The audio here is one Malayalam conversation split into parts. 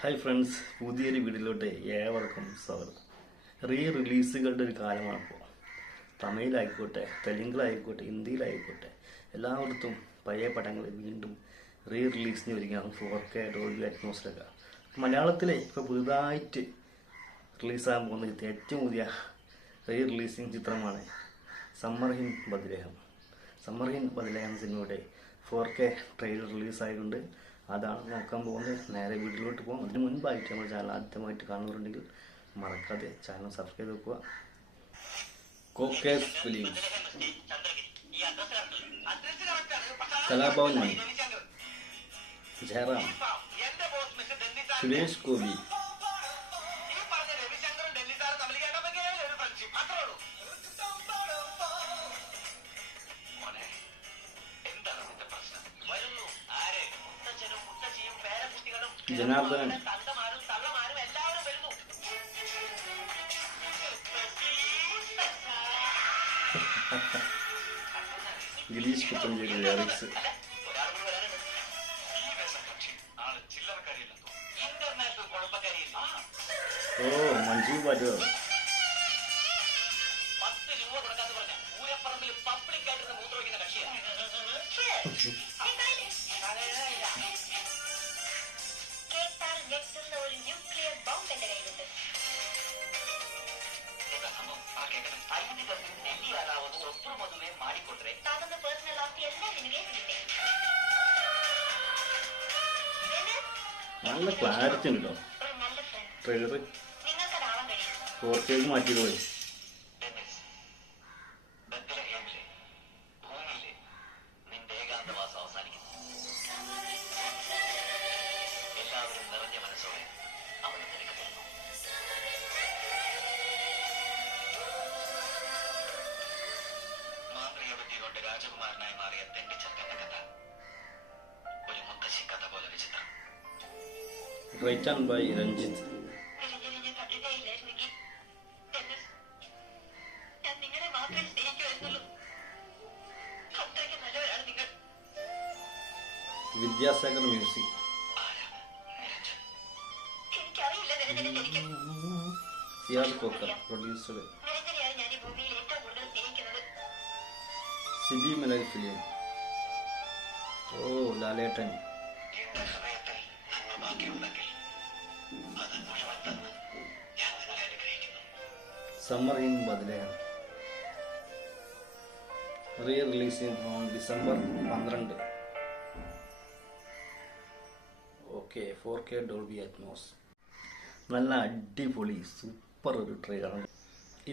ഹായ് ഫ്രണ്ട്സ്, പുതിയൊരു വീഡിയോയിലോട്ട് ഏവർക്കും സ്വാഗതം. റിലീസുകളുടെ ഒരു കാലമാണ് ഇപ്പോൾ. തമിഴിലായിക്കോട്ടെ, തെലുങ്കിലായിക്കോട്ടെ, ഹിന്ദിയിലായിക്കോട്ടെ, എല്ലായിടത്തും പഴയ പടങ്ങൾ വീണ്ടും റിലീസിന് വരികയാണ് 4K ഡോൾബി അറ്റ്മോസിലൊക്കെ. മലയാളത്തിലെ ഇപ്പോൾ പുതുതായിട്ട് റിലീസാകാൻ പോകുന്ന ഏറ്റവും പുതിയ റിലീസിങ് ചിത്രമാണ് സമ്മർ ഇൻ ബദ്ലേഹം. സമ്മർ ഇൻ ബദ്ലേഹം സിനിമയുടെ 4K ട്രെയിലർ റിലീസായിട്ടുണ്ട്. അതാണ് നോക്കാൻ പോകുന്നത്. നേരെ വീട്ടിലോട്ട് പോകും. അതിന് മുൻപായിട്ട് നമ്മുടെ ചാനൽ ആദ്യമായിട്ട് കാണുന്നവരുണ്ടെങ്കിൽ മറക്കാതെ ചാനൽ സബ്സ്ക്രൈബ് വെക്കുക. കോക്കേസ് ഫിലിംസ്, കലാഭവൻ മണി, ജയറാം, സുരേഷ് ഗോപി, ജനാർദ്ദനൻ, ഗിരീഷ് പുത്തഞ്ചേരി, ലിറിക്സ്, മഞ്ജു വാര്യർ, നല്ല ക്ലാരിറ്റി ഉണ്ട് കേട്ടോ. ട്രെയിലർ 4K മാറ്റിയത് പോയി. രാജകുമാരനായി മാറിയ തെണ്ടിച്ചക്കന്റെ കഥ ഒരു മുത്തശ്ശി കഥ പോലെ വിചിത്രം. Written by Ranjith. Vidyasagar music. Siyad Koker producer. Sibi Malayil film. Lalettan. Summer in Bethlehem releasing on December 12. Okay, 4K Dolby Atmos. നല്ല അടിപൊളി സൂപ്പർ ഒരു ട്രെയിലറാണ്.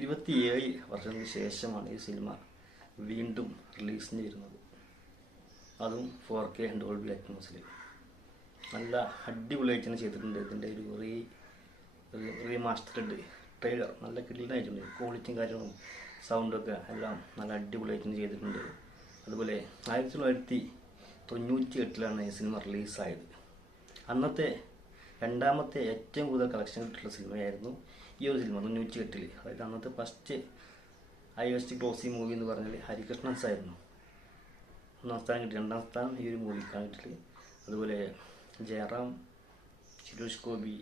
27 വർഷങ്ങൾക്ക് ശേഷമാണ് ഈ സിനിമ വീണ്ടും റിലീസിന് വരുന്നത്. അതും 4K ഡോൾബി അറ്റ്മോസിൽ. നല്ല അടിപൊളിയായിട്ട് തന്നെ ചെയ്തിട്ടുണ്ട്. ഇതിൻ്റെ ഒരു റീമാസ്റ്റർഡ് ട്രെയിലർ നല്ല ക്ലീനായിട്ടുണ്ട്. ക്വാളിറ്റിയും കാര്യങ്ങളും സൗണ്ടൊക്കെ എല്ലാം നല്ല അടിപൊളിയായിട്ട് തന്നെ ചെയ്തിട്ടുണ്ട്. അതുപോലെ 1998 ഈ സിനിമ റിലീസായത്. അന്നത്തെ രണ്ടാമത്തെ ഏറ്റവും കൂടുതൽ കളക്ഷൻ കിട്ടിയിട്ടുള്ള സിനിമയായിരുന്നു ഈ ഒരു സിനിമ 98. അതായത് അന്നത്തെ ഫസ്റ്റ് ഹൈയസ്റ്റ് ക്ലോസിംഗ് മൂവി എന്ന് പറഞ്ഞാൽ ഹരികൃഷ്ണൻസ് ആയിരുന്നു. 1ാം സ്ഥാനം കിട്ടി. 2ാം സ്ഥാനം ഈ ഒരു മൂവിക്കാണ് കിട്ടിയത്. അതുപോലെ ജയറാം, സുരേഷ് ഗോപി,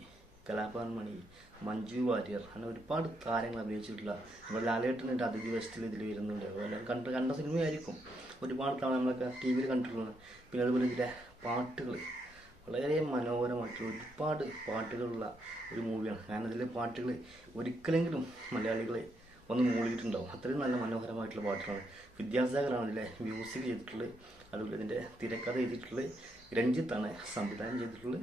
കലാഭവൻ മണി, മഞ്ജു വാര്യർ, അങ്ങനെ ഒരുപാട് താരങ്ങൾ അഭിനയിച്ചിട്ടുള്ള നമ്മുടെ ലാലേട്ടൻ്റെ അതിഥി വേഷത്തിൽ ഇതിൽ വരുന്നുണ്ട്. അതുപോലെ കണ്ട സിനിമയായിരിക്കും. ഒരുപാട് തവണ നമ്മളൊക്കെ TV കണ്ടിട്ടുള്ളത്. പിന്നെ അതുപോലെ ഇതിൻ്റെ പാട്ടുകൾ വളരെ മനോഹരമായിട്ടുള്ള ഒരുപാട് പാട്ടുകളുള്ള ഒരു മൂവിയാണ്. കാരണം ഇതിലെ പാട്ടുകൾ ഒരിക്കലെങ്കിലും മലയാളികളെ ഒന്ന് മൂളിയിട്ടുണ്ടാവും. അത്രയും നല്ല മനോഹരമായിട്ടുള്ള പാട്ടുകളാണ്. വിദ്യാസാഗറാണ് ഇതിലെ മ്യൂസിക് ചെയ്തിട്ടുള്ളത്. അതുപോലെ ഇതിൻ്റെ തിരക്കഥ ചെയ്തിട്ടുള്ളത് രഞ്ജിത്താണ്. സംവിധാനം ചെയ്തിട്ടുള്ളത്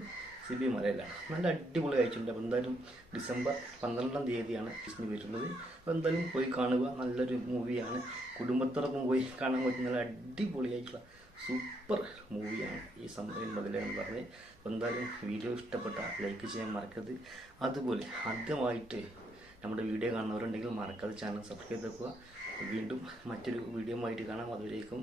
സിബി മലയിലാണ്. നല്ല അടിപൊളി അയച്ചിട്ടുണ്ട്. അപ്പോൾ എന്തായാലും ഡിസംബർ 12 തീയതിയാണ് ഇതിന് വരുന്നത്. അപ്പോൾ എന്തായാലും പോയി കാണുക. നല്ലൊരു മൂവിയാണ്. കുടുംബത്തോടൊപ്പം പോയി കാണാൻ പറ്റുന്ന നല്ല അടിപൊളിയായിട്ടുള്ള സൂപ്പർ മൂവിയാണ് ഈ സമ്മർ ഇൻ ബദ്ലേഹം എന്ന് പറഞ്ഞത്. അപ്പോൾ എന്തായാലും വീഡിയോ ഇഷ്ടപ്പെട്ട ലൈക്ക് ചെയ്യാൻ മറക്കരുത്. അതുപോലെ ആദ്യമായിട്ട് നമ്മുടെ വീഡിയോ കാണുന്നവരുണ്ടെങ്കിൽ മറക്കാതെ ചാനൽ സബ്സ്ക്രൈബ് ചെയ്യുക. വീണ്ടും മറ്റൊരു വീഡിയോ ആയിട്ട് കാണാം. അതുവരേക്കും